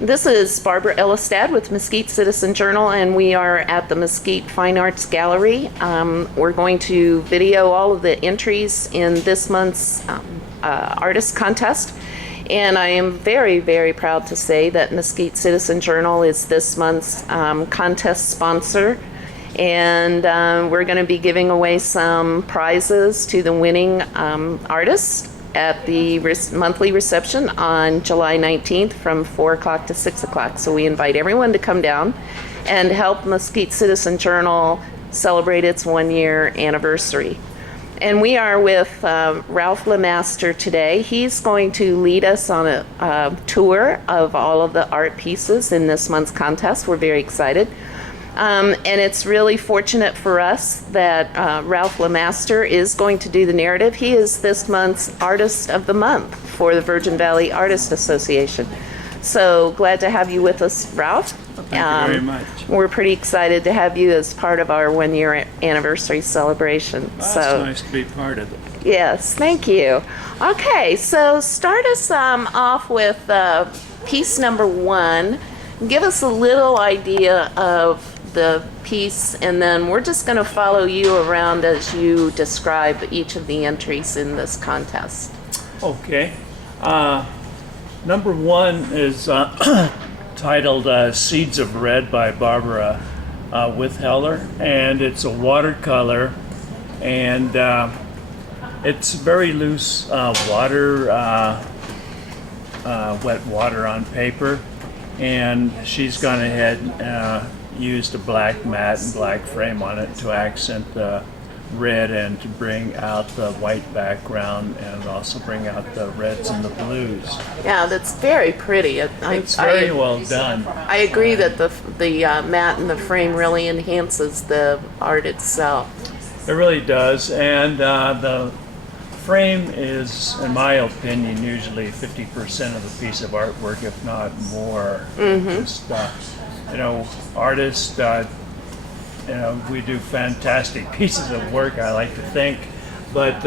This is Barbara Ellistad with Mesquite Citizen Journal, and we are at the Mesquite Fine Arts Gallery. We're going to video all of the entries in this month's artist contest. And I am very, very proud to say that Mesquite Citizen Journal is this month's contest sponsor. And we're going to be giving away some prizes to the winning artists at the monthly reception on July 19th from 4 o'clock to 6 o'clock. So we invite everyone to come down and help Mesquite Citizen Journal celebrate its 1-year anniversary. And we are with Ralph LeMaster today. He's going to lead us on a tour of all of the art pieces in this month's contest. We're very excited. And it's really fortunate for us that Ralph LeMaster is going to do the narrative. He is this month's Artist of the Month for the Virgin Valley Artist Association. So glad to have you with us, Ralph. Thank you very much. We're pretty excited to have you as part of our 1-year anniversary celebration. Well, it's nice to be part of it. Yes, thank you. Okay, so start us off with piece number 1. Give us a little idea of the piece, and then we're just going to follow you around as you describe each of the entries in this contest. Okay. Number 1 is titled Seeds of Red by Barbara Witheller, and it's a watercolor, and it's very loose water, wet water on paper, and she's gone ahead used a black mat and black frame on it to accent the red and to bring out the white background and also bring out the reds and the blues. Yeah, that's very pretty. It's very well done. I agree that the mat and the frame really enhances the art itself. It really does, and the frame is, in my opinion, usually 50% of the piece of artwork, if not more. Just, artists, we do fantastic pieces of work, I like to think, but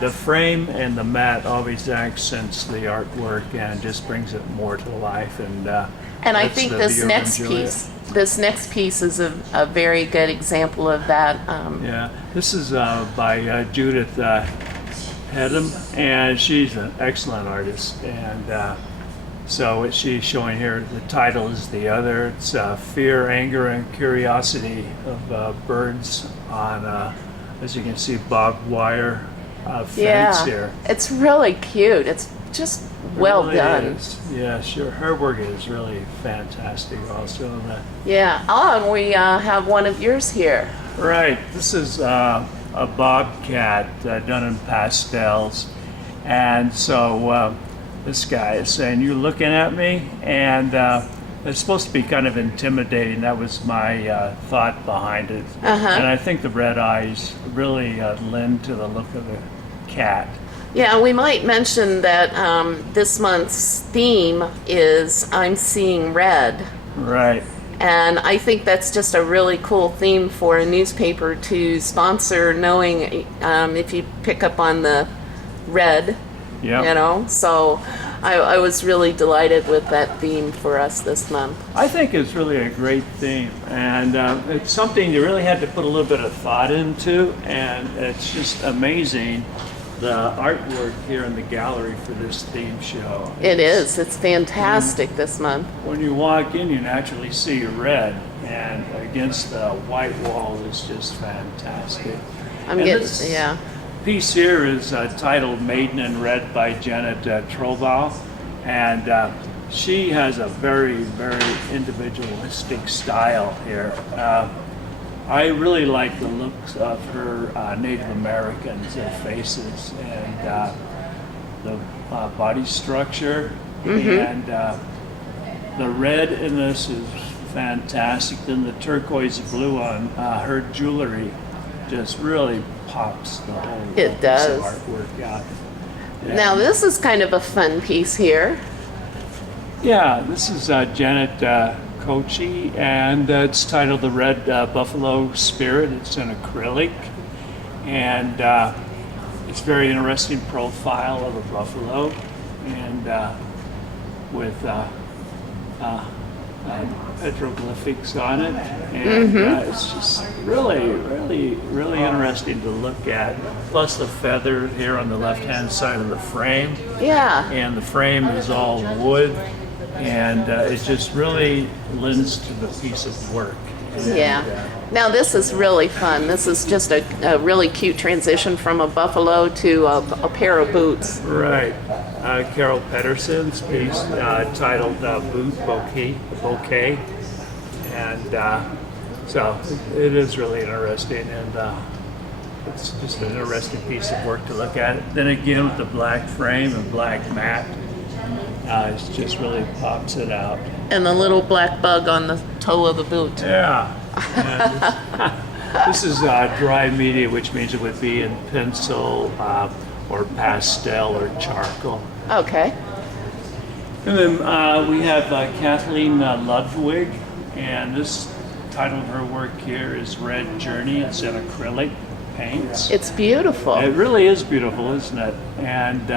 the frame and the mat always accents the artwork and just brings it more to life. And I think this next piece is a very good example of that. Yeah, this is by Judith Hedem, and she's an excellent artist, and so what she's showing here, the title is The Other. It's Fear, Anger, and Curiosity of birds on, as you can see, barbed wire fence here. It's really cute. It's just well really done. Is. Yeah, sure. Her work is really fantastic also. And we have one of yours here. Right. This is a bobcat done in pastels. And so this guy is saying, "You looking at me?" And it's supposed to be kind of intimidating. That was my thought behind it. And I think the red eyes really lend to the look of the cat. Yeah, we might mention that this month's theme is I'm Seeing Red. Right. And I think that's just a really cool theme for a newspaper to sponsor, knowing if you pick up on the red. Yep. So I was really delighted with that theme for us this month. I think it's really a great theme, and it's something you really had to put a little bit of thought into, and it's just amazing the artwork here in the gallery for this theme show. It is. It's fantastic this month. When you walk in, you naturally see red, and against the white wall is just fantastic. Piece here is titled Maiden in Red by Janet Trovall, and she has a very, very individualistic style here. I really like the looks of her Native Americans, their faces, and the body structure, and the red in this is fantastic. Then the turquoise blue on her jewelry just really pops the whole piece of artwork out. Yeah. Now this is kind of a fun piece here. Yeah, this is Janet Kochi, and it's titled The Red Buffalo Spirit. It's in acrylic, and it's a very interesting profile of a buffalo, and with petroglyphics on it, and it's just really interesting to look at. Plus the feather here on the left-hand side of the frame, Yeah. and the frame is all wood, and it just really lends to the piece of work. And, Yeah. Now this is really fun. This is just a really cute transition from a buffalo to a pair of boots. Right. Carol Pedersen's piece titled Boot Bouquet. And so it is really interesting, and it's just an interesting piece of work to look at. Then again, with the black frame and black mat, it just really pops it out. And the little black bug on the toe of the boot. Yeah. And this is dry media, which means it would be in pencil or pastel or charcoal. Okay. And then we have Kathleen Ludwig, and this title of her work here is Red Journey. It's in acrylic paints. It's beautiful. It really is beautiful, isn't it? And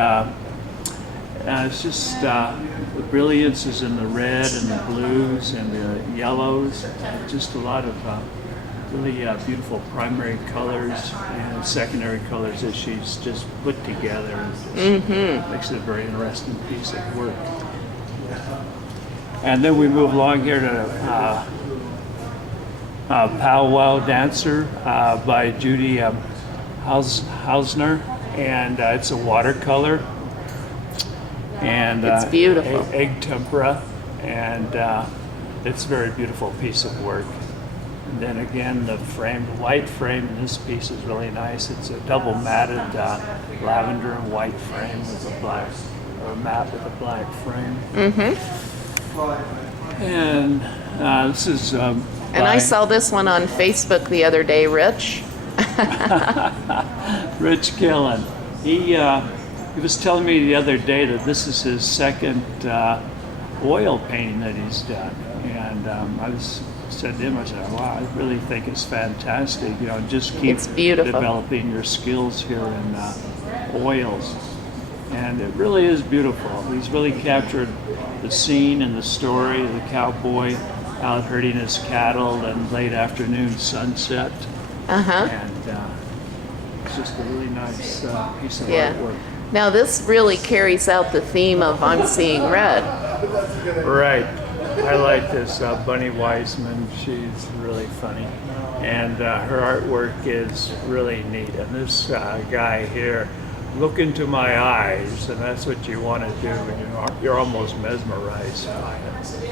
it's just the brilliance is in the red and the blues and the yellows. Just a lot of really beautiful primary colors and secondary colors that she's just put together. And just makes it a very interesting piece of work. And then we move along here to Pow Wow Dancer by Judy Hausner, and it's a watercolor. And It's beautiful. Egg tempera, and it's a very beautiful piece of work. And then again, the frame, the white frame in this piece is really nice. It's a double matted lavender and white frame with a black, or matte with a black frame. And this is And I saw this one on Facebook the other day, Rich. Rich Killen. He was telling me the other day that this is his second oil painting that he's done, and said to him, I said, "Wow, I really think it's fantastic. You know, just keep It's beautiful. developing your skills here in oils." And it really is beautiful. He's really captured the scene and the story of the cowboy out herding his cattle and late afternoon sunset. And it's just a really nice piece of Yeah. artwork. Now this really carries out the theme of I'm Seeing Red. Right. I like this Bunny Wiseman. She's really funny. And her artwork is really neat. And this guy here, look into my eyes, and that's what you want to do when you're almost mesmerized by it.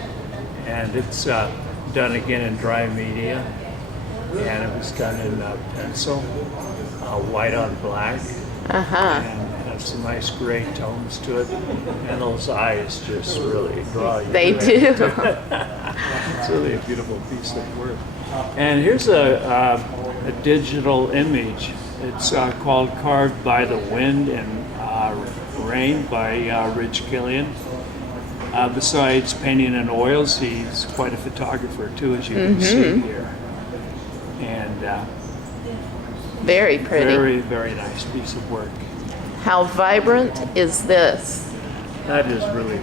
And it's done again in dry media, and it was done in pencil, white on black, and has some nice gray tones to it, and those eyes just really draw you. They in. do. It's really a beautiful piece of work. And here's a digital image. It's called Carved by the Wind and Rain by Rich Killian. Besides painting in oils, he's quite a photographer too, as you can see here. And Very pretty. very, very nice piece of work. How vibrant is this? That is really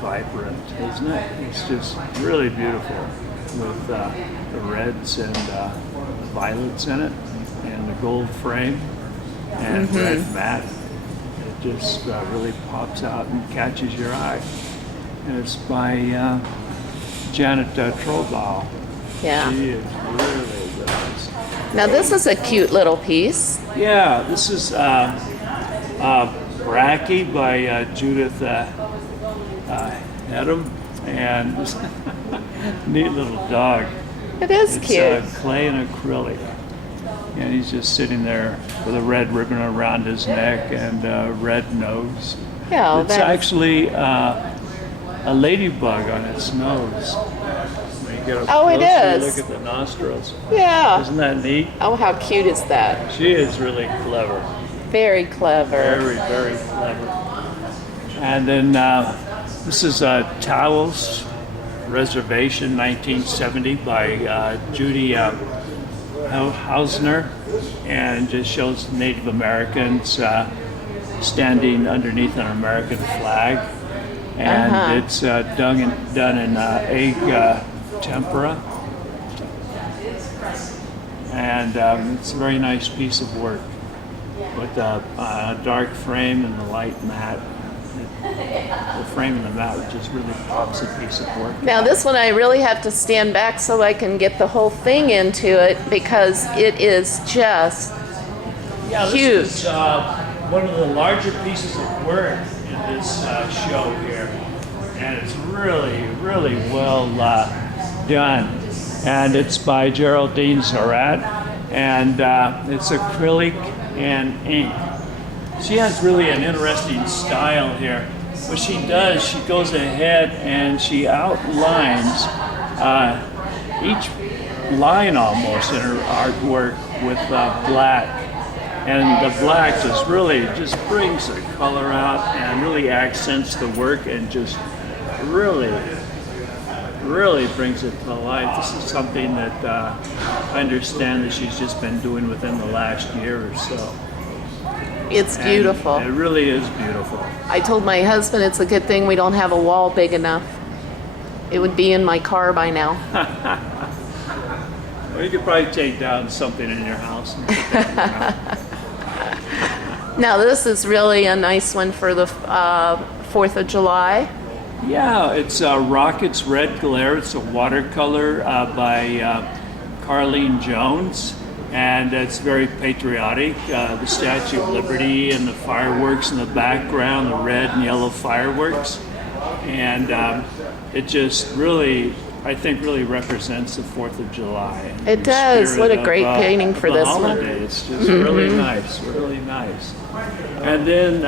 vibrant, isn't it? It's just really beautiful with the reds and the violets in it, and the gold frame and red mat. It just really pops out and catches your eye. And it's by Janet Trollbaugh. Yeah. She is really nice. Now this is a cute little piece. Yeah, this is Bracky by Judith Hedum, and this neat little dog. It is It's cute. clay and acrylic, and he's just sitting there with a red ribbon around his neck and a red nose. Yeah, It's that's actually a ladybug on its nose. When you get a Oh, it closer is. look at the nostrils. Yeah. Isn't that neat? Oh, how cute is that? She is really clever. Very clever. Very, very clever. And then this is Towels Reservation 1970 by Judy Hausner, and just shows Native Americans standing underneath an American flag. and it's done in egg tempera, and it's a very nice piece of work with a dark frame and the light matte. The frame and the matte just really pops a piece of work. Now this one I really have to stand back so I can get the whole thing into it because it is just Yeah, huge. this is one of the larger pieces of work in this show here, and it's really, really well done. And it's by Geraldine Zorat, and it's acrylic and ink. She has really an interesting style here. What she does, she goes ahead and she outlines each line almost in her artwork with black. And the black just brings the color out and really accents the work and just really brings it to life. This is something that I understand that she's just been doing within the last year or so. It's And beautiful. it really is beautiful. I told my husband it's a good thing we don't have a wall big enough. It would be in my car by now. Well, you could probably take down something in your house. And put that in your house. Now this is really a nice one for the 4th of July. Yeah, it's Rocket's Red Glare. It's a watercolor by Carlene Jones, and it's very patriotic. The Statue of Liberty and the fireworks in the background, the red and yellow fireworks, and it just really, I think, really represents the 4th of July. And It the does. spirit What a great painting for of the this one. holiday. It's just really nice, really nice. And then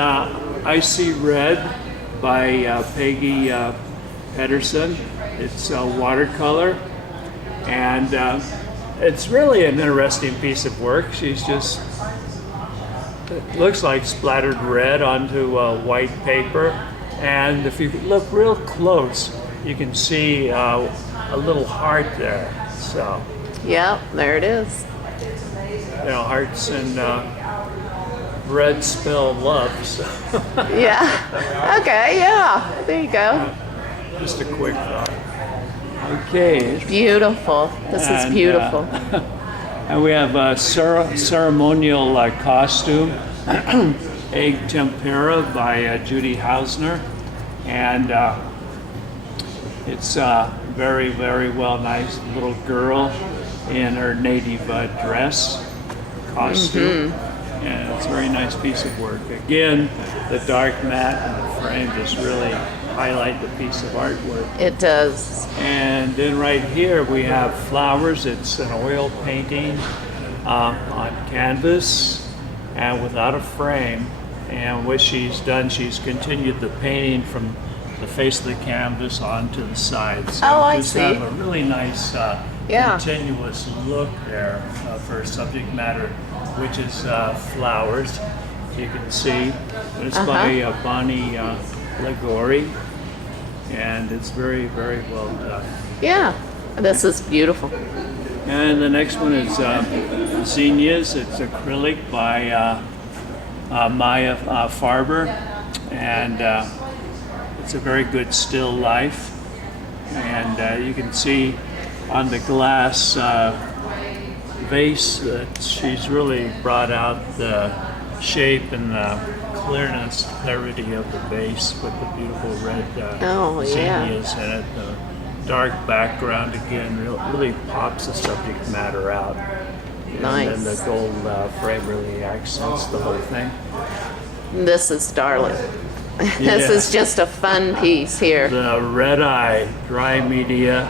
I See Red by Peggy Pedersen. It's a watercolor, and it's really an interesting piece of work. She's just, it looks like splattered red onto white paper, and if you look real close, you can see a little heart there. So, Yep, there it is. you know, hearts and red spell love. So. Yeah. Okay, yeah. There you go. Just a quick thought. Okay. Beautiful. This is And, beautiful. And we have a ceremonial costume, Egg Tempera by Judy Hausner. And it's very, very well nice little girl in her native dress costume. And it's a very nice piece of work. Again, the dark matte and the frame just really highlight the piece of artwork. It does. And then right here we have flowers. It's an oil painting on canvas and without a frame. And what she's done, she's continued the painting from the face of the canvas onto the sides. So Oh, I just see. have a really nice Yeah. continuous look there for subject matter, which is flowers. You can see it's by Bonnie Lagori, and it's very, very well done. Yeah. This is beautiful. And the next one is Zinnias. It's acrylic by Maya Farber, and it's a very good still life. And you can see on the glass vase that she's really brought out the shape and the clarity of the base with the beautiful red Oh, yeah. zinnias in it. The dark background again really pops the subject matter out. Nice. And then the gold frame really accents the whole thing. This is darling. This Yeah. is just a fun piece here. The Red Eye Dry Media,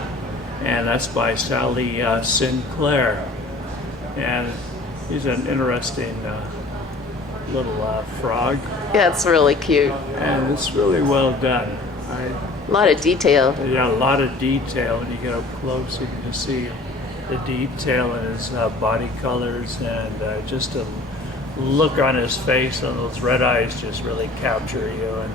and that's by Sally Sinclair. And he's an interesting little frog, Yeah, it's really cute. and it's really well done. A lot of detail. Yeah, a lot of detail. When you get up close, you can just see the detail in his body colors, and just a look on his face, and those red eyes just really capture you, and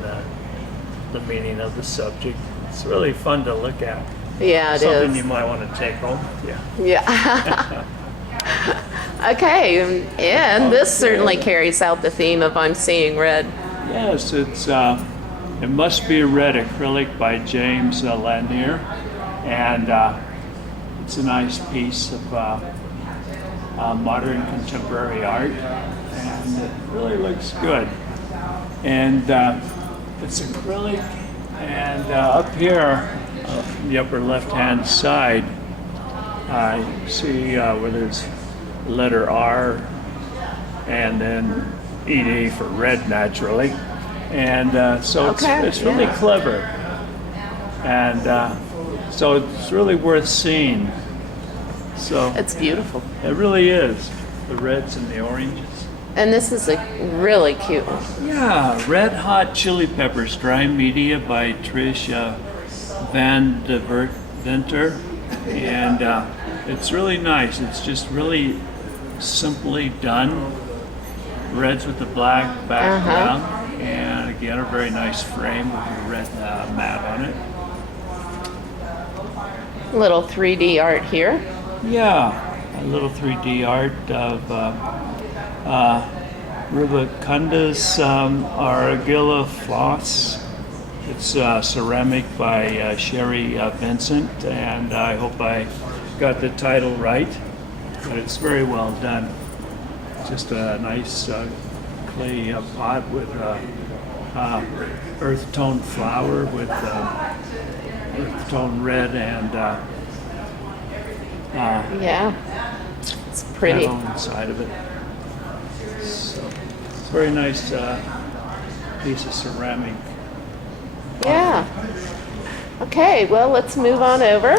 the meaning of the subject. It's really fun to look at. Yeah, it Something is. you might want to take home. Yeah. Yeah. Okay, and this certainly carries out the theme of I'm seeing red. Yes, it's It Must Be Red acrylic by James Lanier, and it's a nice piece of modern contemporary art, and it really looks good. And it's acrylic, and up here, on the upper left-hand side, you see where there's the letter R, and then ED for red, naturally. And so it's really clever, and so it's really worth seeing. So It's beautiful. it really is, the reds and the oranges. And this is a really cute one. Yeah, Red Hot Chili Peppers, dry media by Trish Van de Venter, and it's really nice. It's just really simply done. Reds with the black background, and again a very nice frame with a red mat on it. Little 3D art here. Yeah, a little 3D art of Rubicundus Argilla Floss. It's ceramic by Sherry Vincent, and I hope I got the title right, but it's very well done. Just a nice clay pot with earth tone flower with earth tone red and Yeah, it's pretty. metal inside of it. So it's a very nice piece of ceramic. Yeah. Okay, well, let's move on over.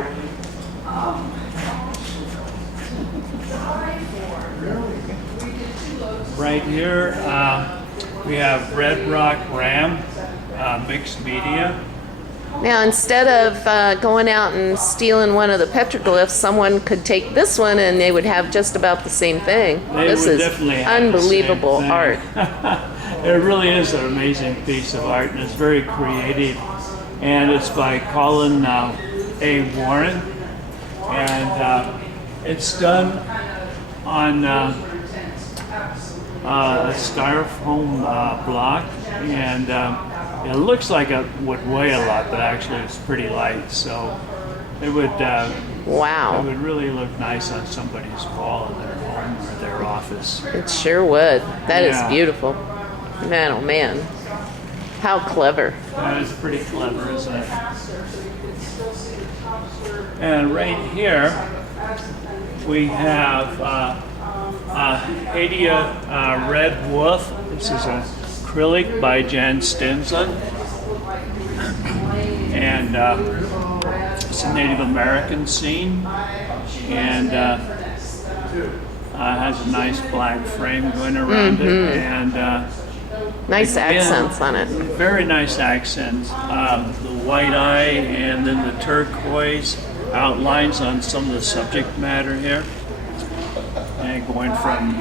Right here, we have Red Rock Ram mixed media. Now, instead of going out and stealing one of the petroglyphs, someone could take this one and they would have just about the same thing. They This would is definitely have the unbelievable same art. thing. It really is an amazing piece of art, and it's very creative. And it's by Colin A. Warren, and it's done on a styrofoam block, and it looks like it would weigh a lot, but actually it's pretty light. So it would Wow, it would really look nice on somebody's wall in their home or their office. it sure would. That is Yeah. beautiful. Man, oh man. How clever. That is pretty clever, isn't it? And right here we have Hadia Red Wolf. This is an acrylic by Jan Stinson, and it's a Native American scene, and has a nice black frame going around it, and Nice again, accents on it. very nice accents. The white eye and then the turquoise outlines on some of the subject matter here, and going from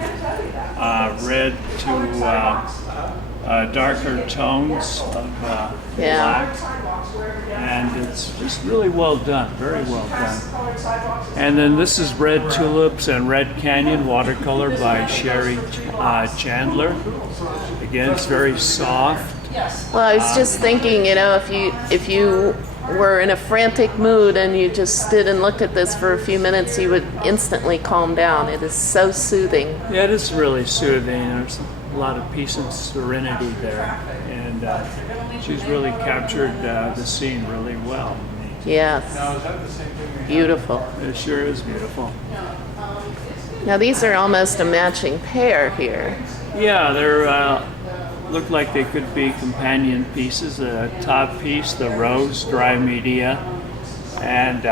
red to darker tones of Yeah. black, and it's just really well done, very well done. And then this is Red Tulips and Red Canyon watercolor by Sherry Chandler. Again, it's very soft. Well, I was just thinking, if you were in a frantic mood and you just stood and looked at this for a few minutes, you would instantly calm down. It is so soothing. Yeah, it is really soothing. There's a lot of peace and serenity there, and she's really captured the scene really well. Yes. Beautiful. It sure is beautiful. Now these are almost a matching pair here. Yeah, they're look like they could be companion pieces. The top piece, the rose dry media, and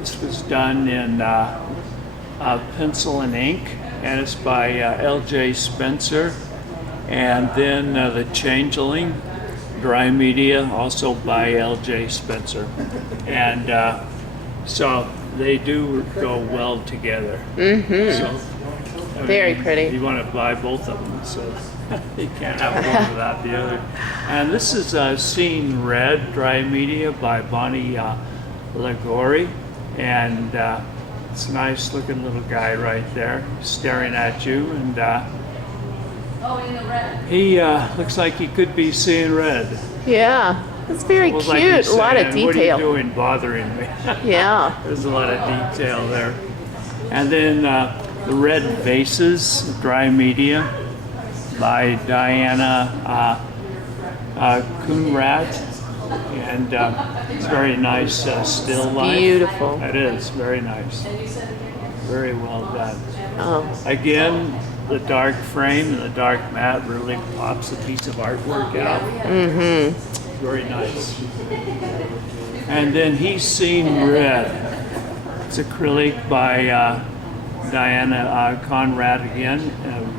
this was done in pencil and ink, and it's by L.J. Spencer. And then the Changeling dry media, also by L.J. Spencer, and so they do go well together. Mm-hmm. So, Very pretty. You want to buy both of them, so you can't have one without the other. And this is Scene Red dry media by Bonnie Lagori, and it's a nice looking little guy right there staring at you, and He looks like he could be seeing red. Yeah, it's very Almost cute. like he's A lot of saying, "What are you detail. doing bothering me?" Yeah. There's a lot of detail there. And then the red vases, dry media, by Diana Kunrat, and it's very nice still life. Beautiful. It is very nice, very well done. Oh, Again, the dark frame and the dark mat really pops a piece of artwork out. Mm-hmm. Very nice. And then He's Seen Red. It's acrylic by Diana Conrad again,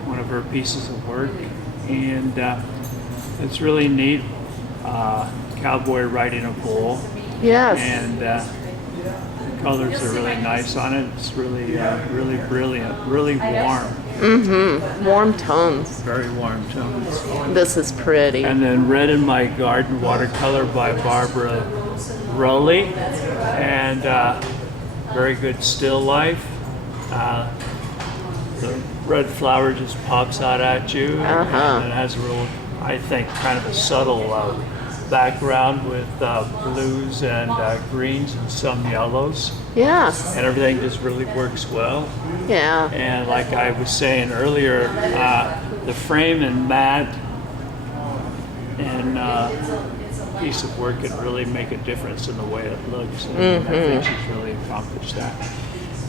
one of her pieces of work, and it's really neat. Cowboy riding a bull, yes. and the colors are really nice on it. It's really, really brilliant, really warm. Mm-hmm. Warm tones. Very warm tones. This is pretty. And then Red in My Garden watercolor by Barbara Rowley, and very good still life. The red flower just pops out at you, and it has a real, I think, kind of a subtle background with blues and greens and some yellows, Yes. and everything just really works well. Yeah. And like I was saying earlier, the frame and mat and piece of work can really make a difference in the way it looks. And I think she's really accomplished that.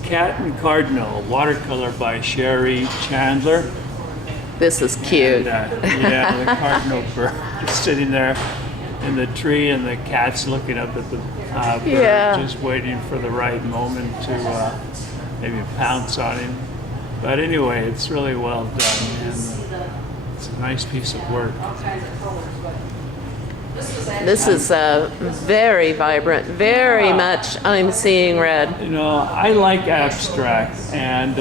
Cat and Cardinal, watercolor by Sherry Chandler. This is cute. And, yeah, the cardinal bird is sitting there in the tree, and the cat's looking up at the bird, Yeah. just waiting for the right moment to maybe pounce on him. But anyway, it's really well done, and it's a nice piece of work. This is very vibrant, very much I'm seeing red. You know, I like abstract, and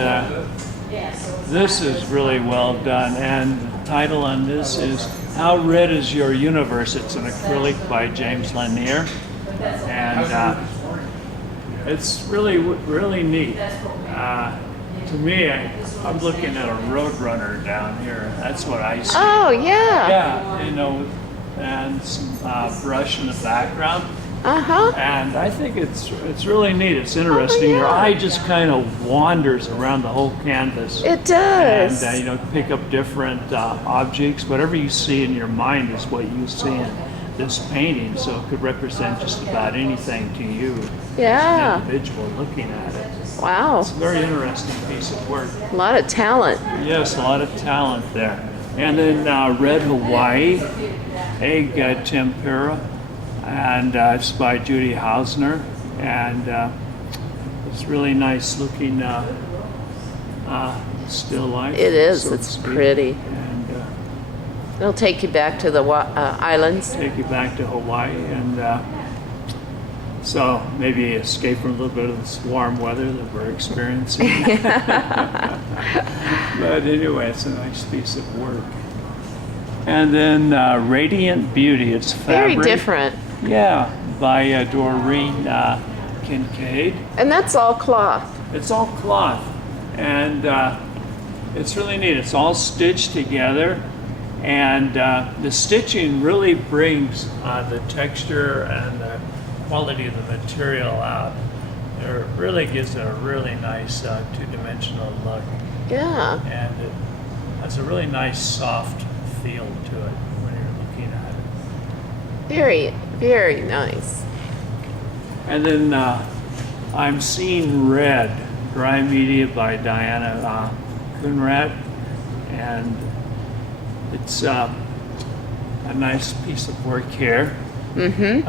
this is really well done. And the title on this is How Red Is Your Universe? It's an acrylic by James Lanier, and it's really, really neat. To me, I'm looking at a roadrunner down here. That's what I see. Oh, yeah. Yeah, you know, and some brush in the background. Uh-huh. And I think it's really neat. It's interesting. yeah. Your eye just kind of wanders around the whole canvas. It does. And you know, pick up different objects. Whatever you see in your mind is what you see in this painting. So it could represent just about anything to you, Yeah. as an individual looking at it. Wow. It's a very interesting piece of work. A lot of talent. Yes, a lot of talent there. And then Red Hawaii, egg tempera, and it's by Judy Hausner, and it's really nice looking still life. It is. so to It's speak. pretty. And It'll take you back to the islands. take you back to Hawaii, and so maybe escape from a little bit of this warm weather that we're experiencing. But anyway, it's a nice piece of work. And then Radiant Beauty, it's Very fabric. different. Yeah, by Doreen Kincaid. And that's all cloth. It's all cloth, and it's really neat. It's all stitched together, and the stitching really brings the texture and the quality of the material out. It really gives it a really nice two-dimensional look, Yeah. and it has a really nice soft feel to it when you're looking at it. Very, very nice. And then I'm Seeing Red, dry media by Diana Kunrat, and it's a nice piece of work here. Mm-hmm.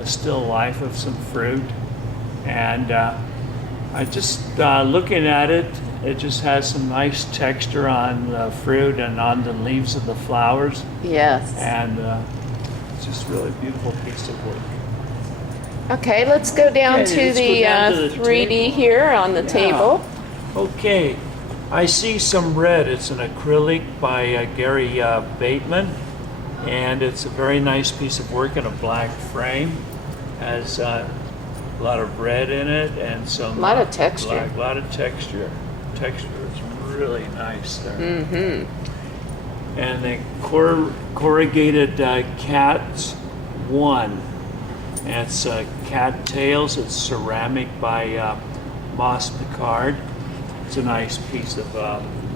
A still life of some fruit, and I just looking at it. It just has some nice texture on the fruit and on the leaves of the flowers, Yes. and it's just really beautiful piece of work. Okay, let's go down Okay, to let's go the down to the 3D here on the table. Okay, I see some red. It's an acrylic by Gary Bateman, and it's a very nice piece of work in a black frame. Has a lot of red in it and some A lot of texture. A lot of texture. Texture is really nice there. Mm-hmm. And then corrugated cats 1. And it's cat tails. It's ceramic by Moss Picard. It's a nice piece of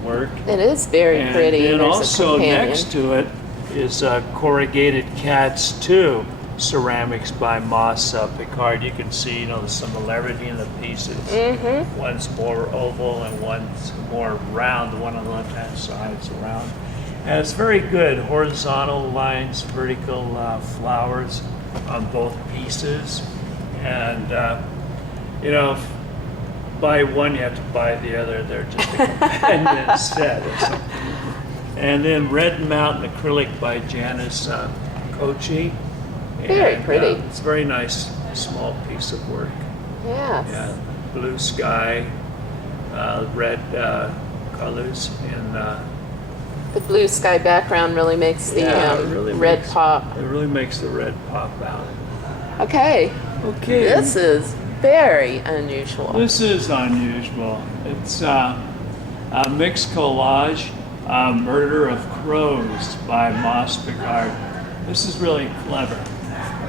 work. It is very pretty. And There's also a companion. next to it is corrugated cats 2, ceramics by Moss Picard. You can see, you know, the similarity in the pieces. Mm-hmm. One's more oval and one's more round. The one on the left-hand side is round. And it's very good. Horizontal lines, vertical flowers on both pieces. And, you know, if you buy one, you have to buy the other. They're just a companion set or something. And then Red Mountain acrylic by Janice Kochi. Very And, pretty. it's a very nice small piece of work. Yes. Yeah, blue sky, red colors, and The blue sky background really makes the it really red makes- pop. It really makes the red pop out. Okay. Okay. This is very unusual. This is unusual. It's a mixed collage, Murder of Crows by Moss Picard. This is really clever,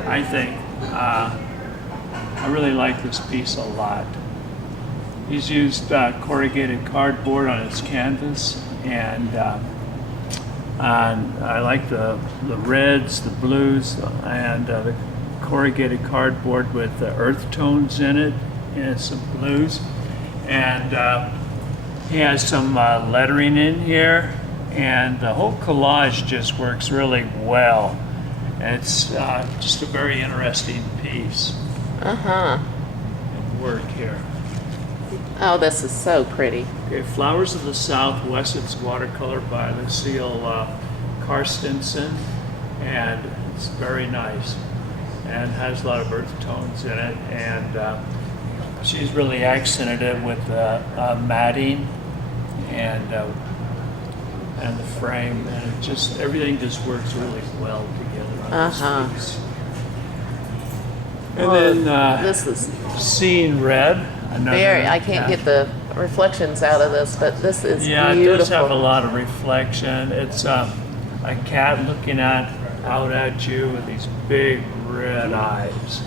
I think. I really like this piece a lot. He's used corrugated cardboard on his canvas, and I like the reds, the blues, and the corrugated cardboard with the earth tones in it, and some blues. And he has some lettering in here, and the whole collage just works really well. It's just a very interesting piece Uh-huh. of work here. Oh, this is so pretty. Okay, Flowers of the Southwest, it's watercolor by Lucille Karstensen, and it's very nice and has a lot of earth tones in it, and she's really accented it with matting and the frame, and it just, everything just works really well together on Uh-huh. this piece. And Oh, then this is Seeing Red, another very, I can't cat. get the reflections out of this, but this is Yeah, it beautiful. does have a lot of reflection. It's a cat looking out at you with these big red eyes,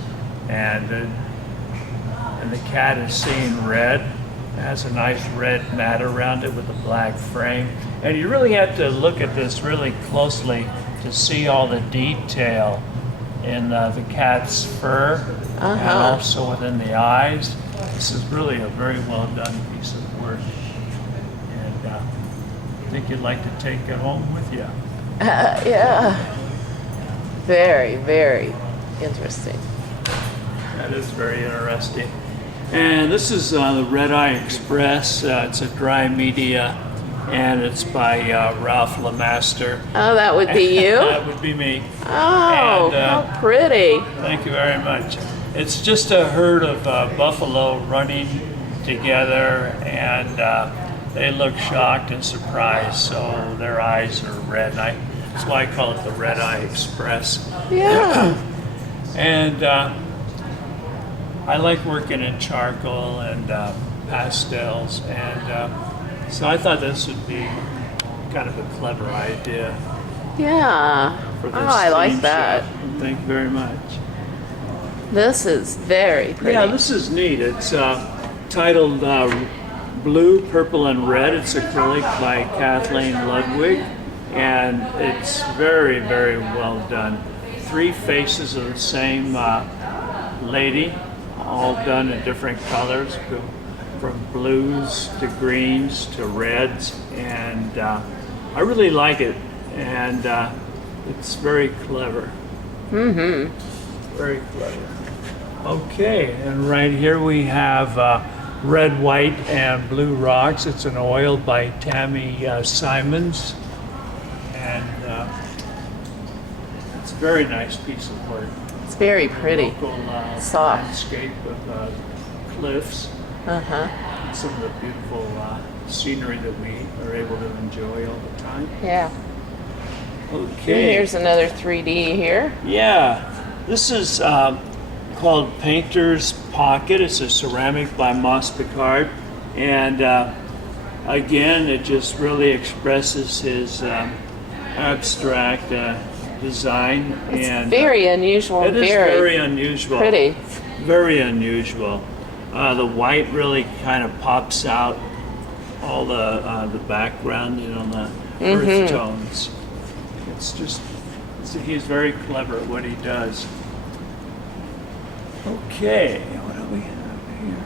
and the cat is seeing red. It has a nice red mat around it with a black frame, and you really have to look at this really closely to see all the detail in the cat's fur and Uh-huh. also within the eyes. This is really a very well done piece of work, and I think you'd like to take it home with you. Yeah. Very, very interesting. That is very interesting. And this is the Red Eye Express. It's a dry media, and it's by Ralph Lemaster. Oh, that would be you? That would be me. Oh, And, how pretty. Thank you very much. It's just a herd of buffalo running together, and they look shocked and surprised, so their eyes are red. That's why I call it the Red Eye Express. Yeah. And I like working in charcoal and pastels, and so I thought this would be kind of a clever idea Yeah. for Oh, this I like theme that. show. Thank you very much. This is very pretty. Yeah, this is neat. It's titled Blue, Purple, and Red. It's acrylic by Kathleen Ludwig, and it's very, very well done. 3 faces of the same lady, all done in different colors, from blues to greens to reds, and I really like it, and it's very clever. Mm-hmm. Very clever. Okay, and right here we have Red, White, and Blue Rocks. It's an oil by Tammy Simons, and it's a very nice piece of work. It's very pretty. Local Soft. landscape of cliffs, Uh-huh. and some of the beautiful scenery that we are able to enjoy all the time. Yeah. Okay. Here's another 3D here. Yeah, this is called Painter's Pocket. It's a ceramic by Moss Picard, and again, it just really expresses his abstract design. And Very unusual. it is very unusual. pretty. Very unusual. The white really kind of pops out all the background, you know, the earth tones. It's just, he's very clever at what he does. Okay, what do we have here?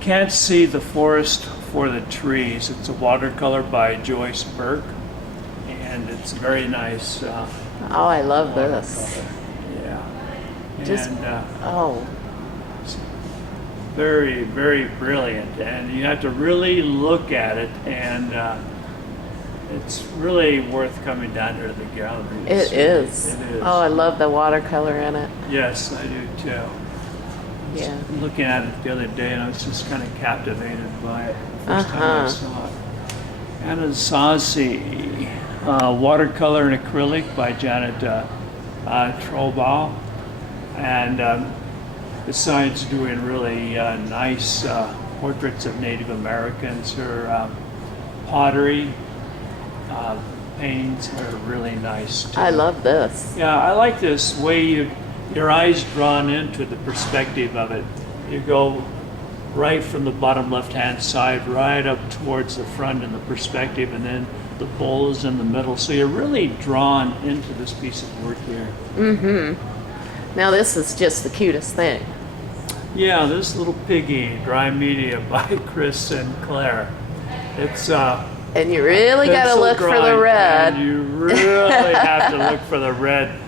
Can't see the forest for the trees. It's a watercolor by Joyce Burke, and it's very nice. Oh, I love this. Watercolor. Yeah. Just- And Oh, very, very brilliant, and you have to really look at it, and it's really worth coming down here to the gallery. to it see. is. It is. Oh, I love the watercolor in it. Yes, I do too. Yeah. Looking at it the other day, and I was just kind of captivated by it the first time I saw it. Anasazi, watercolor and acrylic by Janet Trollbaugh, and besides doing really nice portraits of Native Americans, her pottery paintings are really nice too. I love this. Yeah, I like this way your eyes drawn into the perspective of it. You go right from the bottom left-hand side right up towards the front in the perspective, and then the bowl is in the middle. So you're really drawn into this piece of work here. Now this is just the cutest thing. Yeah, this little piggy, Dry Media by Chris Sinclair. It's And you really got to pencil look for the drawing, red. and you really have to look for the red.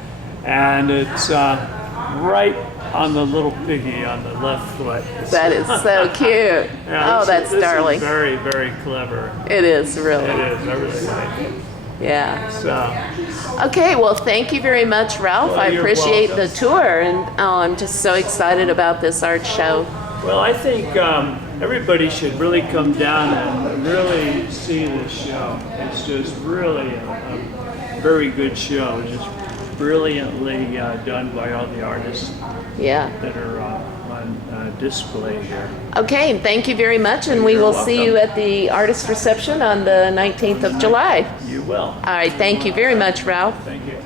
And it's right on the little piggy on the left foot. That is so cute. Yeah, Oh, that's this darling. Is very, very clever. It is really. It is. I really like it. Yeah. So, Okay, well, thank you very much, Ralph. Well, I you're appreciate welcome. the tour, and I'm just so excited about this art show. well, I think everybody should really come down and really see this show. It's just really a very good show. Just brilliantly done by all the artists Yeah. that are on display here. Okay, and thank you very much, and we You're will see you welcome. at the artist reception on the 19th of July. You will. All right, thank you very much, Ralph. Thank you.